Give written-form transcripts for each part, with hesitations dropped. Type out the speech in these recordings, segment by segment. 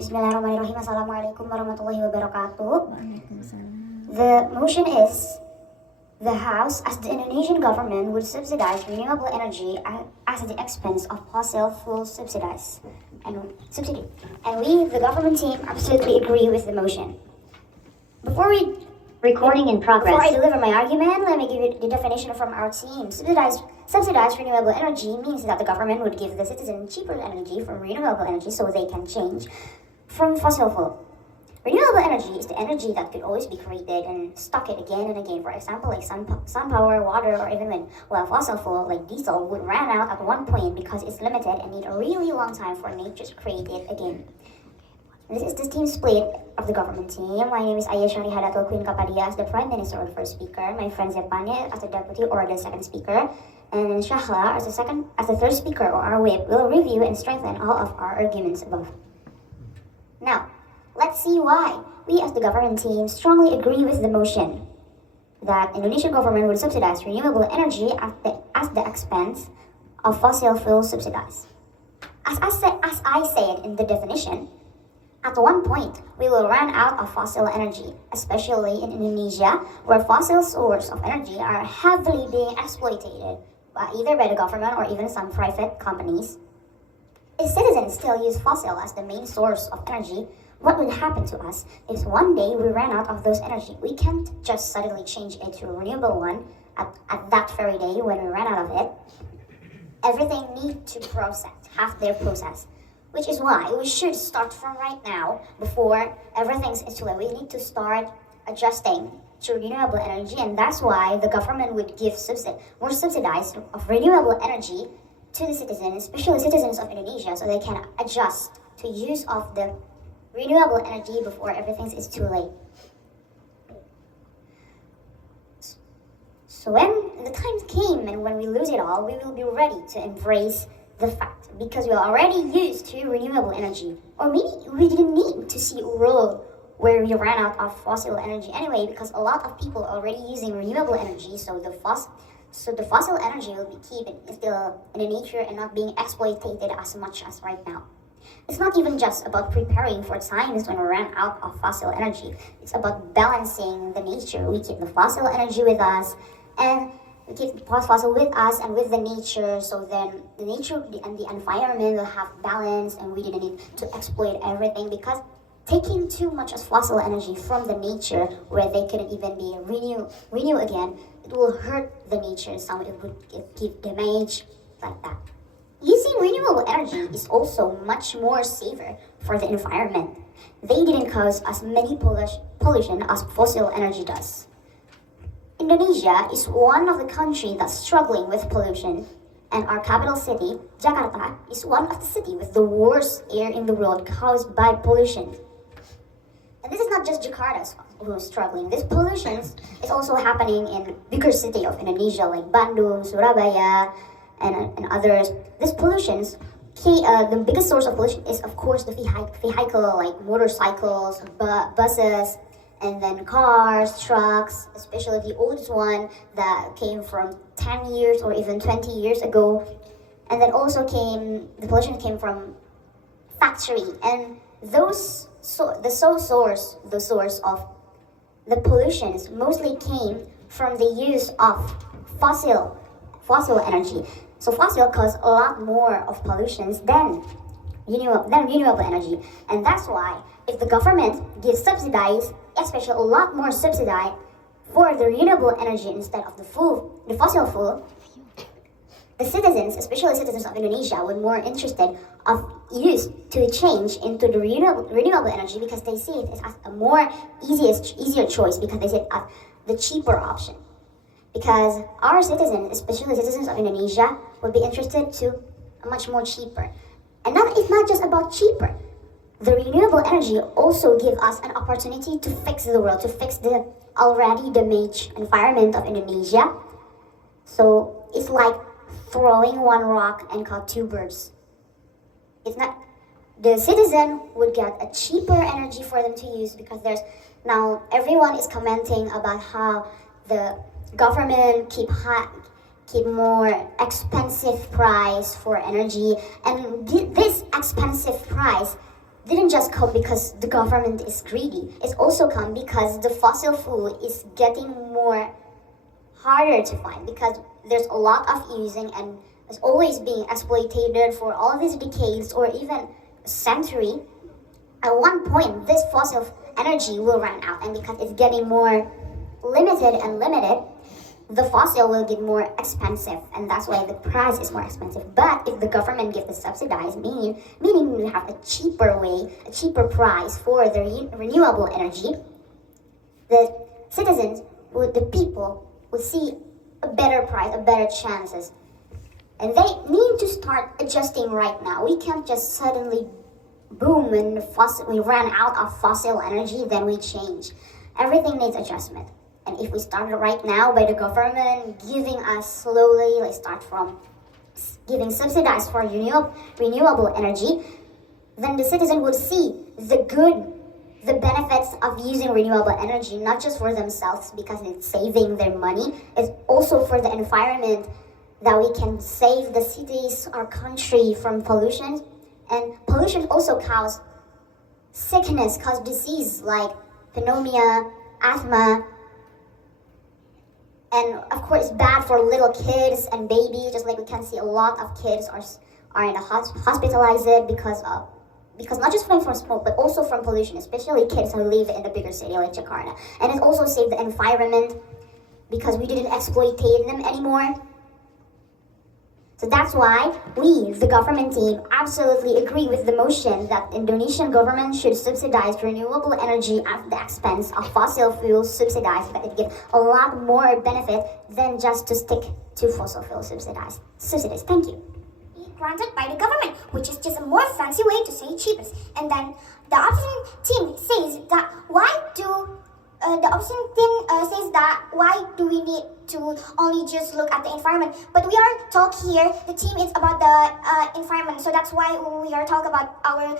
Bismillahirrahmanirrahim. Assalamualaikum warahmatullahi wabarakatuh. The motion is the House, as the Indonesian government, would subsidize renewable energy at the expense of fossil fuel subsidy. And we, the government team, absolutely agree with the motion. Before Recording in progress. I deliver my argument, let me give you the definition from our team. Subsidized renewable energy means that the government would give the citizen cheaper energy from renewable energy so they can change from fossil fuel. Renewable energy is the energy that could always be created and stock it again and again. For example, like sun power, water, or even wind. While fossil fuel, like diesel, would run out at one point because it's limited and need a really long time for nature to create it again. This is the team split of the government team. My name is Ayesha Hadatul Queen Kapadia as the Prime Minister or the first speaker. My friend Zepanya as the deputy or the second speaker. And Shahla as the third speaker or our whip will review and strengthen all of our arguments above. Now, let's see why we as the government team strongly agree with the motion that Indonesian government would subsidize renewable energy at the expense of fossil fuel subsidies. As I said in the definition, at one point, we will run out of fossil energy, especially in Indonesia, where fossil sources of energy are heavily being exploited, either by the government or even some private companies. If citizens still use fossil as the main source of energy, what would happen to us if one day we ran out of those energy? We can't just suddenly change it to a renewable one at that very day when we ran out of it. Everything needs to have their process. Which is why we should start from right now, before everything is too late. We need to start adjusting to renewable energy, and that's why the government would give more subsidies of renewable energy to the citizens, especially citizens of Indonesia, so they can adjust to use of the renewable energy before everything is too late. So when the time came and when we lose it all, we will be ready to embrace the fact, because we are already used to renewable energy. Or maybe we didn't need to see a world where we ran out of fossil energy anyway, because a lot of people are already using renewable energy, so the fossil energy will be still in the nature and not being exploited as much as right now. It's not even just about preparing for times when we run out of fossil energy. It's about balancing the nature. We keep the fossil energy with us, and we keep the fossil with us and with the nature, so then the nature and the environment will have balance, and we didn't need to exploit everything, because taking too much of fossil energy from the nature where they couldn't even be renew again, it will hurt the nature. Some it would give damage like that. Using renewable energy is also much more safer for the environment. They didn't cause as many pollution as fossil energy does. Indonesia is one of the countries that's struggling with pollution, and our capital city, Jakarta, is one of the cities with the worst air in the world caused by pollution. And this is not just Jakarta who is struggling. This pollution is also happening in bigger cities of Indonesia like Bandung, Surabaya, and others. This pollution, the biggest source of pollution is of course the vehicle, like motorcycles, buses, and then cars, trucks, especially the oldest one that came from 10 years or even 20 years ago. And then also the pollution came from factory. And the source of the pollutions mostly came from the use of fossil energy. So fossil cause a lot more of pollutions than renewable energy. And that's why if the government gives subsidies, especially a lot more subsidy for the renewable energy instead of the fossil fuel, the citizens, especially citizens of Indonesia, would more interested of used to change into the renewable energy, because they see it as a more easier choice, because they see it as the cheaper option. Because our citizens, especially citizens of Indonesia, would be interested to much more cheaper. And it's not just about cheaper. The renewable energy also gives us an opportunity to fix the world, to fix the already damaged environment of Indonesia. So it's like throwing one rock and caught two birds. The citizen would get a cheaper energy for them to use, because now everyone is commenting about how the government keep more expensive price for energy, and this expensive price didn't just come because the government is greedy. It's also come because the fossil fuel is getting more harder to find because there's a lot of using and is always being exploited for all these decades or even a century. At one point, this fossil energy will run out, and because it's getting more limited, the fossil will get more expensive, and that's why the price is more expensive. But if the government gives the subsidized, meaning you have a cheaper way, a cheaper price for the renewable energy, the citizens, the people, will see a better price, a better chances. And they need to start adjusting right now. We can't just suddenly boom and we ran out of fossil energy, then we change. Everything needs adjustment. And if we start right now by the government giving us slowly, let's start from giving subsidized for renewable energy, then the citizen would see the benefits of using renewable energy, not just for themselves because it's saving their money, it's also for the environment, that we can save the cities, our country from pollution. And pollution also causes sickness, causes disease like pneumonia, asthma, and of course bad for little kids and babies. Just like we can see a lot of kids are in hospitalized because not just from smoke but also from pollution, especially kids who live in the bigger city like Jakarta. And it also saved the environment because we didn't exploit them anymore. So that's why we, the government team, absolutely agree with the motion that Indonesian government should subsidize renewable energy at the expense of fossil fuels subsidized, but it gives a lot more benefit than just to stick to fossil fuel subsidies. Thank you. Granted by the government, which is just a more fancy way to say cheapest. And then the opposition team says that why do we need to only just look at the environment? But we are talk here, the team is about the environment, so that's why we are talk about our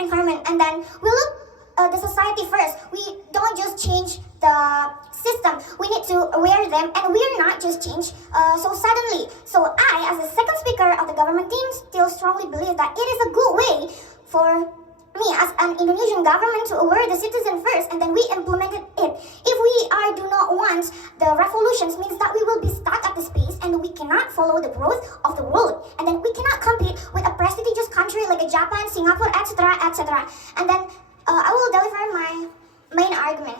environment. And then we look the society first. We don't just change the system. We need to aware them, and we are not just change so suddenly. So I, as the second speaker of the government team, still strongly believe that it is a good way for me as an Indonesian government to aware the citizen first, and then we implemented it. If we do not want the revolutions, means that we will be stuck at the space and we cannot follow the growth of the world, and then we cannot compete with a prestigious country like Japan, Singapore, etc., etc. And then I will deliver my main argument.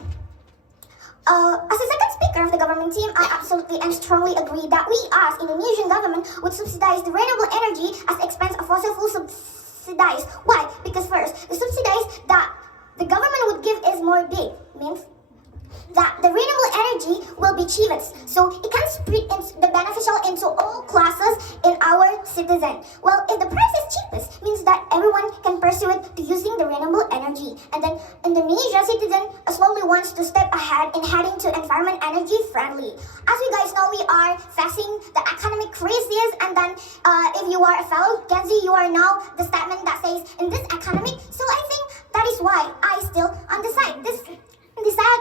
As a second speaker of the government team, I absolutely and strongly agree that we as Indonesian government would subsidize the renewable energy at the expense of fossil fuel subsidize. Why? Because first, the subsidies that the government would give is more big, means that the renewable energy will be cheapest, so it can spread the beneficial into all classes in our citizen. Well, if the price is cheapest, means that everyone can pursue it to using the renewable energy, and then Indonesia citizen slowly wants to step ahead in heading to environment energy friendly. As we guys know, we are facing the economic crisis, and then if you are a fellow Gen Z, you are now the statement that says in this economic. So I think that is why I still on the side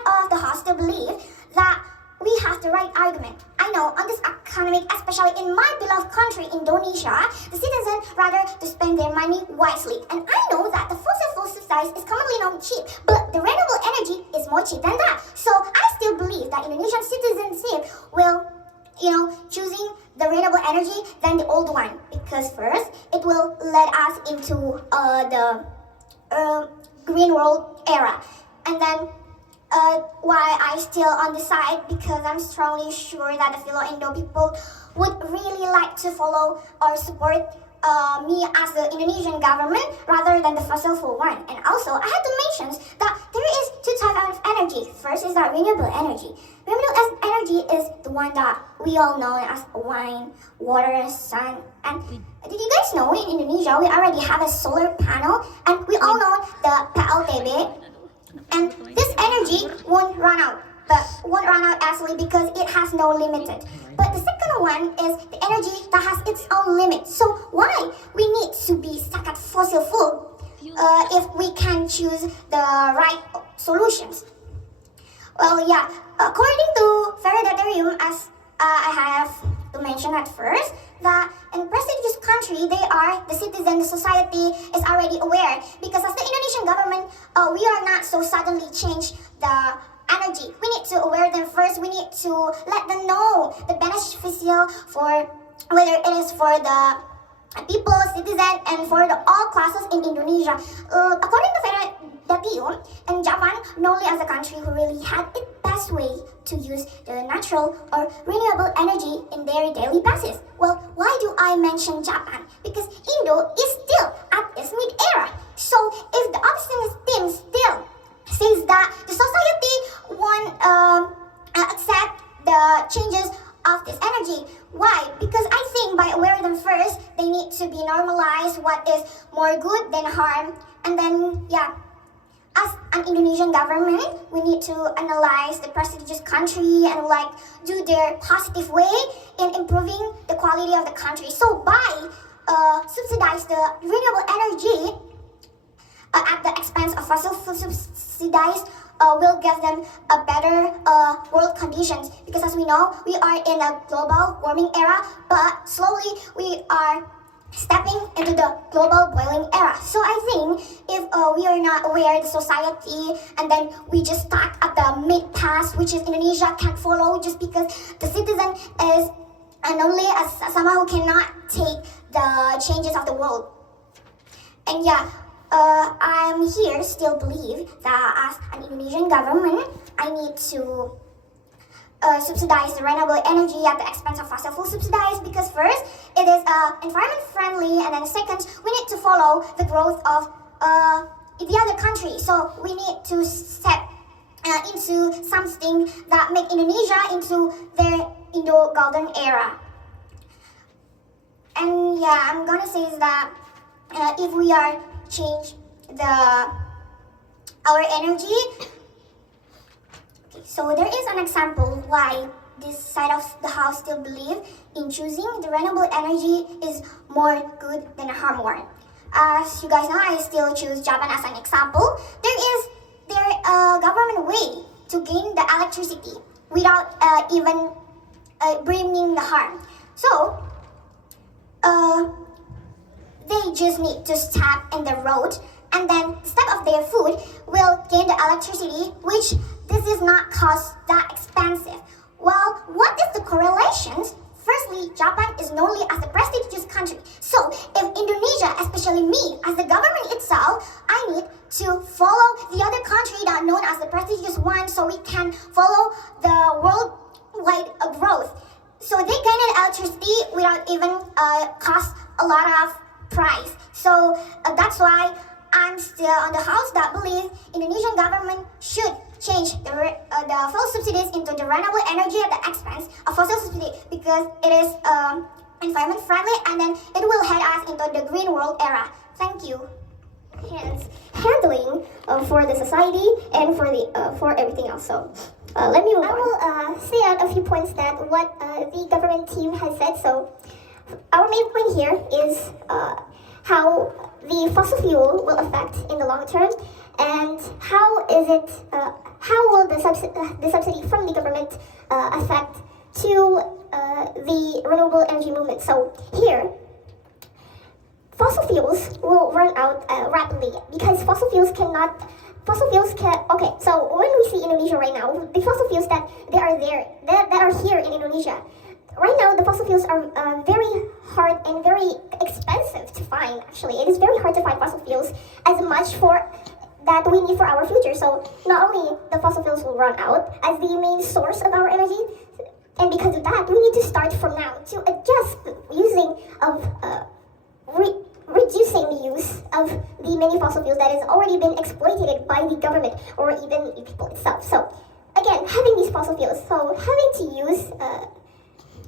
of the house still believe that we have the right argument. I know on this economic, especially in my beloved country, Indonesia, the citizens rather to spend their money wisely. And I know that the fossil fuel subsidies is commonly known cheap, but the renewable energy is more cheap than that. So I still believe that Indonesian citizenship will, choosing the renewable energy than the old one, because first it will lead us into the green world era, and then why I still on the side, because I'm strongly sure that the fellow Indo people would really like to follow or support me as the Indonesian government rather than the fossil fuel one. And also I had to mention that there is two types of energy. First is that renewable energy. Renewable energy is the one that we all know as wind, water, sun. And did you guys know in Indonesia we already have a solar panel, and we all know the PLTB. And this energy won't run out, actually because it has no limit. But the second one is the energy that has its own limit. So why we need to be stuck at fossil fuel if we can choose the right solutions? Well, yeah, according to Ferrodatorium, as I have to mention at first, that in prestigious country, the citizen, the society is already aware, because as the we are not so suddenly change the energy. We need to aware them first. We need to let them know the beneficial for whether it is for the people, citizen, and for the all classes in Indonesia. According to Federation, in Japan, not only as a country who really had its best way to use the natural or renewable energy in their daily basis. Well, why do I mention Japan? Because Indo is still at its mid-era. So if the optimist team still says that the society won't accept the changes of this energy. Why? Because I think by aware them first, they need to be normalized what is more good than harm. And then, yeah, as an Indonesian government, we need to analyze the prestigious country and like do their positive way in improving the quality of the country. So by subsidize the renewable energy at the expense of fossil fuel subsidies, will give them a better world conditions, because as we know we are in a global warming era, but slowly we are stepping into the global boiling era. So I think if we are not aware the society and then we just stuck at the mid past, which is Indonesia can't follow just because the citizen is only as someone who cannot take the changes of the world. And yeah, I'm here still believe that as an Indonesian government, I need to subsidize the renewable energy at the expense of fossil fuel subsidies, because first, it is environment friendly, and then second, we need to follow the growth of the other country. So we need to step into something that make Indonesia into their Indo-Golden era. And yeah, I'm gonna say is that if we are change our energy. Okay, so there is an example why this side of the house still believe in choosing the renewable energy is more good than a harm one. As you guys know, I still choose Japan as an example. There is their government way to gain the electricity without even bringing the harm. So they just need to step in the road, and then step of their food will gain the electricity, which this is not cost that expensive. Well, what is the correlations? Firstly, Japan is known as a prestigious country. So if Indonesia, especially me, as the government itself, I need to follow the other country that known as the prestigious one, so we can follow the worldwide growth. So they gain electricity without even cost a lot of price. So that's why I'm still on the house that believe Indonesian government should change the fuel subsidies into the renewable energy at the expense of fossil subsidy, because it is environment friendly, and then it will head us into the green world era. Thank you. Hence, handling for the society and for everything else. So let me move on. I will say out a few points that what the government team has said. So our main point here is how the fossil fuel will affect in the long term, and how will the subsidy from the government affect to the renewable energy movement. So here, fossil fuels will run out rapidly, because okay, so when we see Indonesia right now, the fossil fuels that are here in Indonesia, right now the fossil fuels are very hard and very expensive to find. Actually, it is very hard to find fossil fuels as much for that we need for our future. So not only the fossil fuels will run out as the main source of our energy, and because of that, we need to start from now to adjust using of reducing the use of the many fossil fuels that has already been exploited by the government or even the people itself. So again, having these fossil fuels, so having to use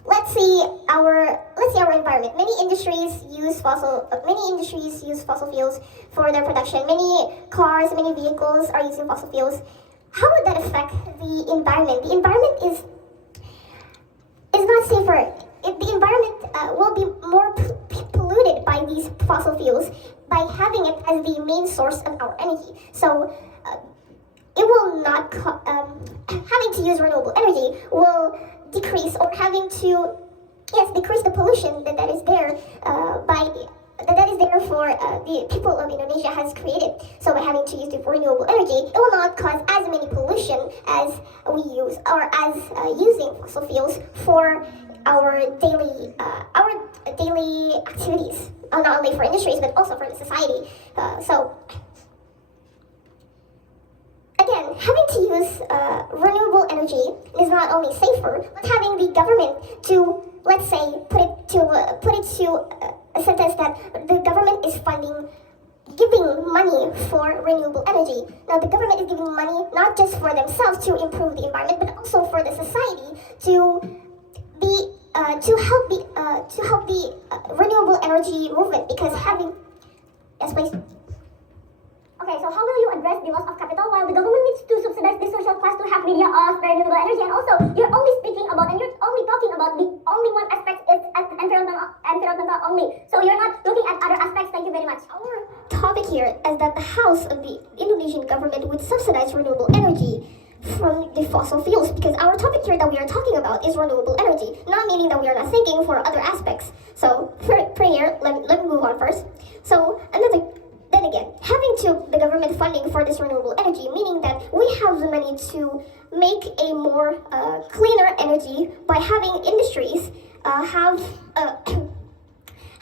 let's see our environment. Many industries use fossil fuels for their production. Many cars, many vehicles are using fossil fuels. How would that affect the environment? The environment is not safer. The environment will be more polluted by these fossil fuels by having it as the main source of our energy. So it will not having to use renewable energy will decrease, or having to decrease the pollution that is there by that is therefore the people of Indonesia has created. So by having to use the renewable energy, it will not cause as many pollution as we use, or as using fossil fuels for our daily activities, not only for industries but also for the society. So again, having to use renewable energy is not only safer, but having the government to, let's say, put it to a sentence that the government is giving money for renewable energy. Now, the government is giving money not just for themselves to improve the environment, but also for the society to help the renewable energy movement. Because having, yes, please. Okay, so how will you address the loss of capital while the government needs to subsidize the social class to have media of renewable energy? And also, you're only speaking about, and you're only talking about the only one aspect is environmental only. So you're not looking at other aspects. Thank you very much. Our topic here is that the House of the Indonesian government would subsidize renewable energy from the fossil fuels, because our topic here that we are talking about is renewable energy, not meaning that we are not thinking for other aspects. So for here, let me move on first. So then again, having the government funding for this renewable energy, meaning that we have the money to make a more cleaner energy by having industries have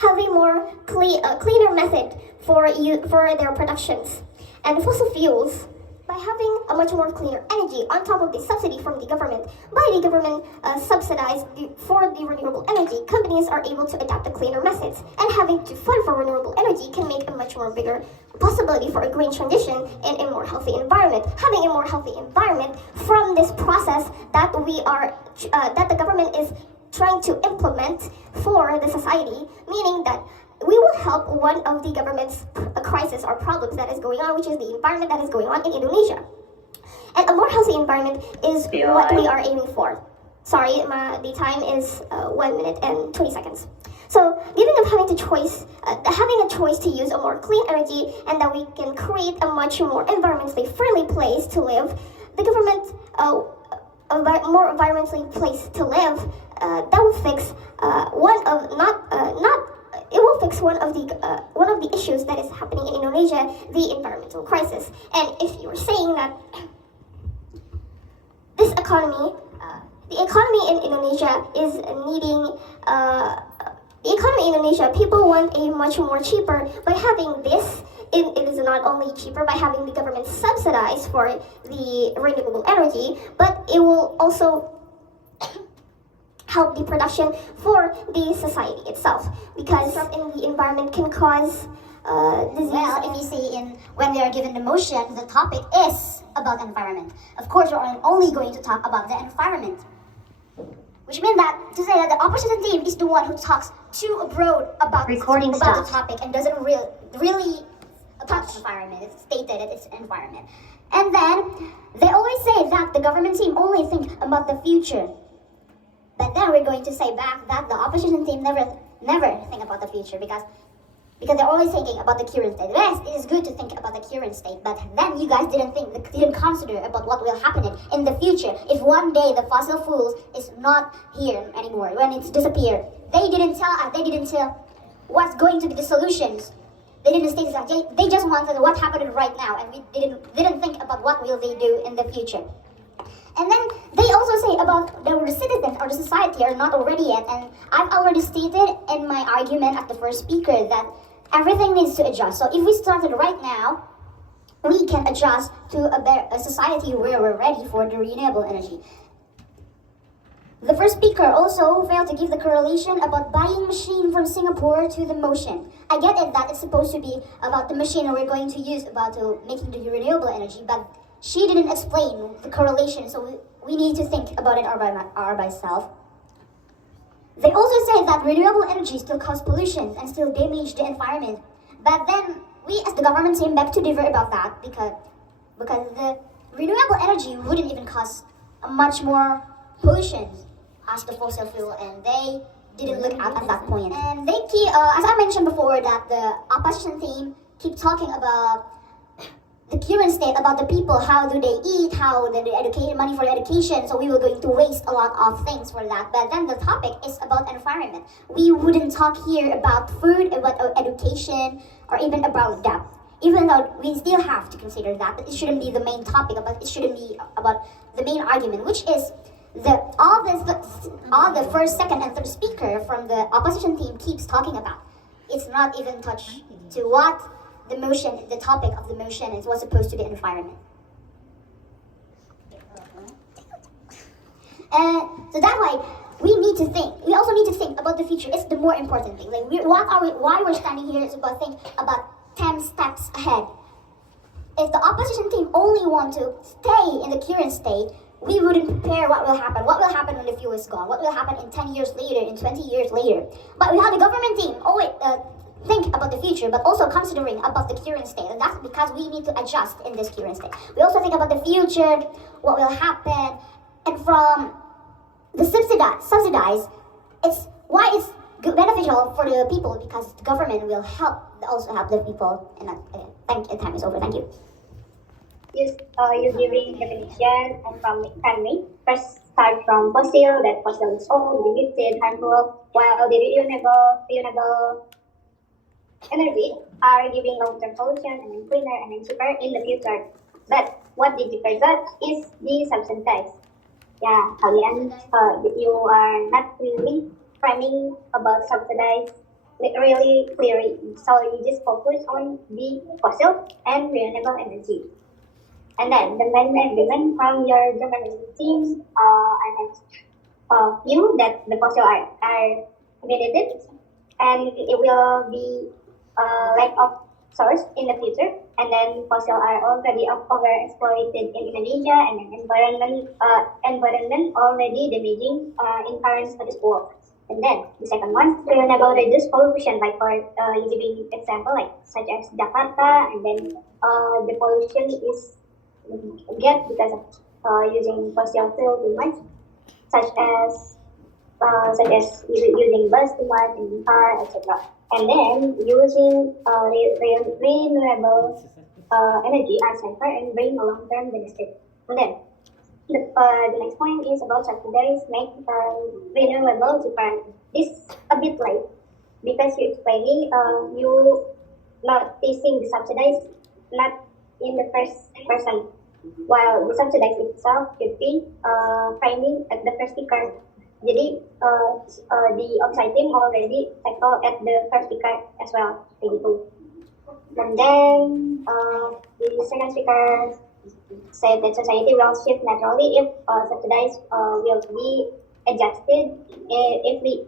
a more cleaner method for their productions. And fossil fuels, by having a much more cleaner energy on top of the subsidy from the government, by the government subsidized for the renewable energy, companies are able to adopt the cleaner methods. And having to fund for renewable energy can make a much more bigger possibility for a green transition in a more healthy environment. Having a more healthy environment from this process that that the government is trying to implement for the society, meaning that we will help one of the government's crisis or problems that is going on, which is the environment that is going on in Indonesia. And a more healthy environment is what we are aiming for. Sorry, the time is 1 minute and 20 seconds. So, giving them having a choice to use a more clean energy, and that we can create a much more environmentally friendly place to live, the government a more environmentally place to live, that will fix it will fix one of the issues that is happening in Indonesia, the environmental crisis. And if you were saying that this economy, the economy in Indonesia is needing, the economy in Indonesia, people want a much more cheaper. By having this, it is not only cheaper by having the government subsidize for the renewable energy, but it will also help the production for the society itself, because in the environment can cause disease. Well, if you see when we are given the motion, the topic is about environment. Of course, we're only going to talk about the environment. Which means that to say that the opposition team is the one who talks too broad about the topic and doesn't really touch the environment. It's stated that it's environment. And then they always say that the government team only think about the future. But then we're going to say back that the opposition team never think about the future, because they're always thinking about the current state. Yes, it is good to think about the current state, but then you guys didn't consider about what will happen in the future if one day the fossil fuels is not here anymore, when it's disappeared. They didn't tell what's going to be the solutions. They didn't state that. They just wanted what happened right now, and we didn't think about what will they do in the future. And then they also say about the citizens or the society are not ready yet. And I've already stated in my argument at the first speaker that everything needs to adjust. So if we started right now, we can adjust to a society where we're ready for the renewable energy. The first speaker also failed to give the correlation about buying machine from Singapore to the motion. I get it that it's supposed to be about the machine we're going to use about making the renewable energy, but she didn't explain the correlation, so we need to think about it our by self. They also say that renewable energy still cause pollution and still damage the environment. But then we as the government team beg to differ about that, because the renewable energy wouldn't even cause much more pollution as the fossil fuel, and they didn't look out at that point. And they keep, as I mentioned before, that the opposition team keep talking about the the current state about the people, how do they eat, how they educate, money for education, so we were going to waste a lot of things for that. But then the topic is about environment. We wouldn't talk here about food, about education, or even about debt. Even though we still have to consider that, but it shouldn't be the main topic, but it shouldn't be about the main argument, which is all the first, second, and third speaker from the opposition team keeps talking about. It's not even touched to what the topic of the motion is, was supposed to be environment. And so that's why we also need to think about the future. It's the more important thing. Like why we're standing here is about think about 10 steps ahead. If the opposition team only want to stay in the current state, we wouldn't prepare what will happen. What will happen when the fuel is gone? What will happen in 10 years later, in 20 years later? But we have the government team always think about the future, but also considering about the current state. And that's because we need to adjust in this current state. We also think about the future, what will happen, and from the subsidize, it's why it's beneficial for the people, because the government will also help the people. And time is over. Thank you. You giving definition and from economy. First, start from fossil, that fossil is old, limited, harmful, while the renewable energy are giving long-term solution and then cleaner and then cheaper in the future. But what did you forget is the subsidize. Yeah, kalian, you are not really framing about subsidize really clearly. So you just focus on the fossil and renewable energy. And then the main argument from your government teams, I have view that the fossil are limited and it will be lack of source in the future. And then fossil are already overexploited in Indonesia, and then environment already damaging in current status quo. And then the second one, renewable reduce pollution, like for giving example like such as Jakarta, and then the pollution is get because of using fossil fuel too much, such as using bus too much in car, etc. And then using renewable energy are safer and bring a long-term benefit. And then the next point is about subsidies make renewable cheaper. This a bit late because you're explaining you noticing the subsidies not in the first person, while the subsidies itself should be framing at the first speaker. Jadi the outside team already tackle at the first speaker as well, gitu. And then the second speaker said that society will shift naturally if subsidies will be adjusted if we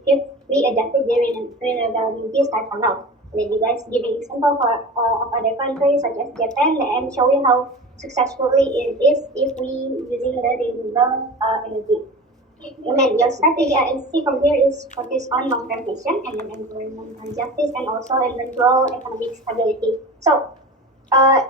adjusted the renewability start from now. Then you guys giving example of other countries such as Japan and showing how successfully it is if we using the renewable energy. And then your strategy and see from here is focus on long-term vision and then environmental justice and also eventual economic stability. So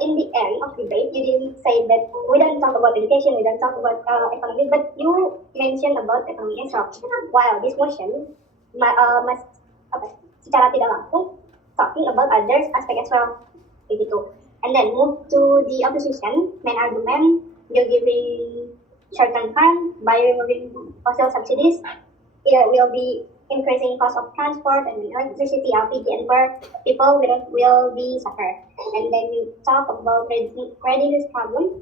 in the area of debate, you didn't say that we don't talk about education, we don't talk about economy, but you mentioned about economy as well. While this motion must secara tidak langsung talking about others aspect as well, begitu. And then move to the opposition. Main argument, you're giving short-term harm by removing fossil subsidies. It will be increasing cost of transport and electricity, LPG, and where people will be suffer. And then you talk about readiness problem,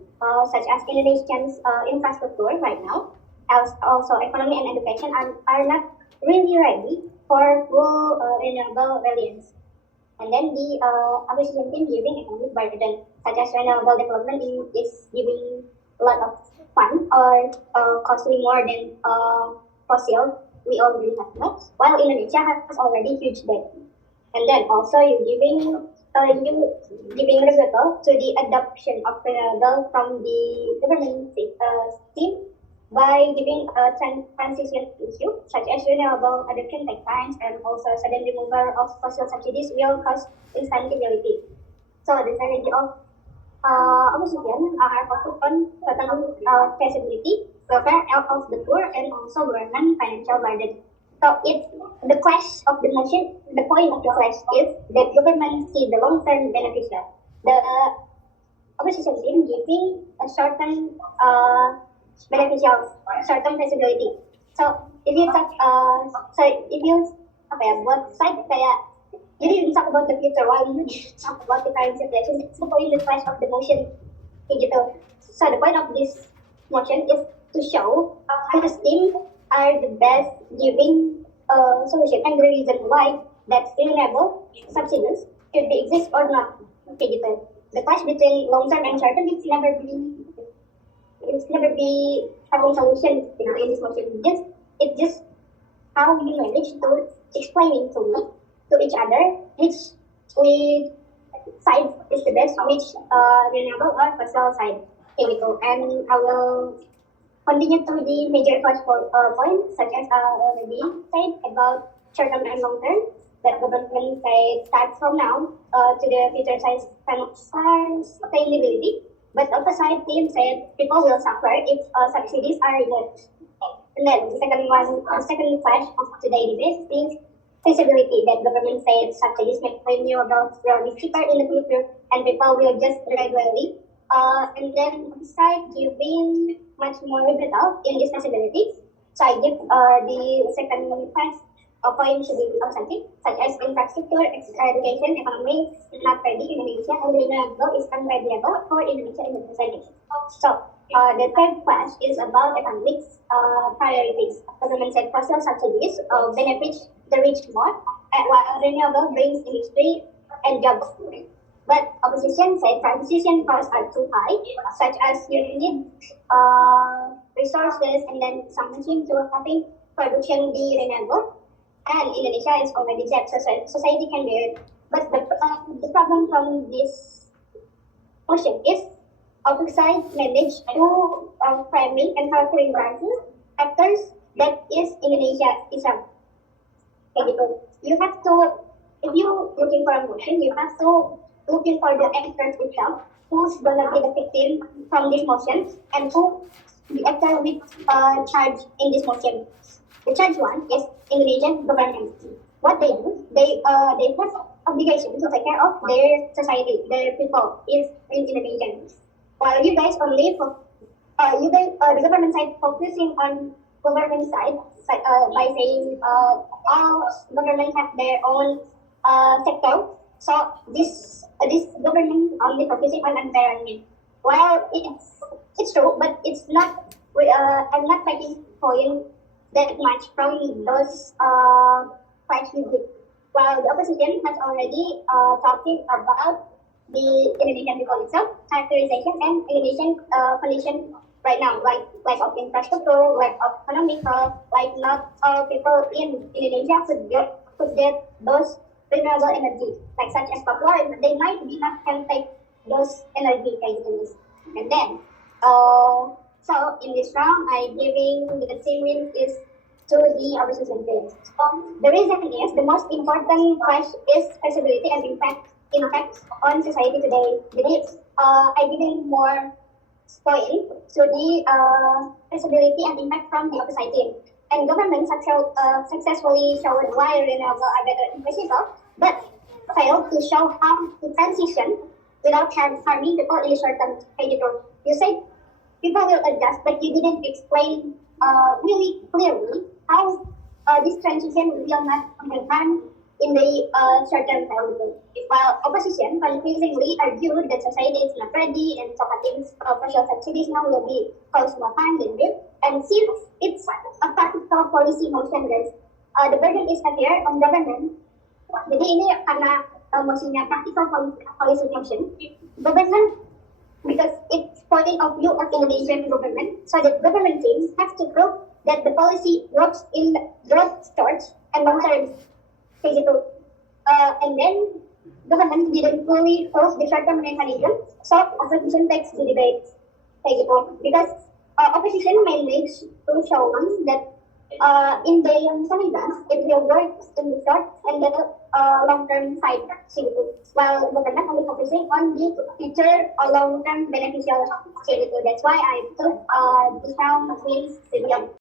such as Indonesia's infrastructure right now. Also, economy and education are not really ready for full renewable reliance. And then the opposition team giving economic burden, such as renewable development is giving a lot of fund or costly more than fossil. We already have no, while Indonesia has already huge debt. And then also you giving rebuttal to the adoption of renewable from the government team by giving a transition issue such as renewable adoption take time and also sudden removal of fossil subsidies will cause instability. So the strategy of opposition are focused on total feasibility, welfare of the poor, and also government financial burden. So it's the clash of the motion. The point of the clash is that government see the long-term beneficial. The opposition team giving a certain beneficial, certain feasibility. So if you talk, if you apa ya, buat side kayak you didn't talk about the future while you talk about the current situation. It's the point, the flash of the motion kayak gitu. So the point of this motion is to show whose team are the best giving solution and the reason why that renewable subsidies should be exist or not. Okay, gitu. The clash between long term and short term it's never be having solutions in this motion. It's just how we manage to explaining to each other which side is the best, which renewable or fossil side. Okay, gitu. And I will continue to the major points such as already said about short term and long term. That government say start from now to the future sustainability. But opposite team said people will suffer if subsidies are removed. And then the second flash of today's debate is feasibility. That government said subsidies make renewables will be cheaper in the future and people will just gradually. And then opposite giving much more rebuttal in this feasibility. So I give the second flash point to be something such as infrastructure, education, economy is not ready in Indonesia, and renewable is unreliable for Indonesia in the present. So the third flash is about economics priorities. Government said fossil subsidies benefit the rich more, while renewable brings industry and jobs. But opposition said transition costs are too high, such as you need resources and then some machine to having production be renewable. And Indonesia is already set, so society can bear it. But the problem from this motion is opposite manage to framing and calculating factors that is Indonesia itself. Okay, gitu. You have to, if you looking for a motion, you have to looking for the actors itself, who's gonna be the victim from this motion, and who the actor with charge in this motion. The charge one is Indonesian government. What they do, they have obligation to take care of their society, their people is in Indonesian. While you guys only the government side focusing on government side by saying all government have their own sector. So this government only focusing on environment. While it's true, but it's not. I'm not making point that much from those five music. While the opposition has already talking about the Indonesian people itself, characterization and Indonesian condition right now, like lack of infrastructure, lack of economical, like not all people in Indonesia could get those renewable energy, like such as Papua, they might be not can take those energy kind of. And then so in this round, I giving the team win is to the opposition team. The reason is the most important clash is feasibility and impact on society today. Jadi I giving more point to the feasibility and impact from the opposite team. And government successfully showed why renewable are better in principle, but failed to show how to transition without harming people in the short term. You said people will adjust, but you didn't explain really clearly how this transition will not harm in the short term. While opposition confusingly argued that society is not ready and supporting social subsidies now will be cause more harm than good. And since it's a practical policy motion, guys, the burden is heavier on government. Jadi ini karena motionnya practical policy motion, government, because it's point of view of Indonesian government, so the government teams have to prove that the policy works in broad short and long term. And then government didn't fully prove the short term mechanism, so opposition takes the debate. Because opposition managed to show that in the coming months, it will work in the short and the long-term side. While government only focusing on the future or long-term beneficial. That's why I took this round wins the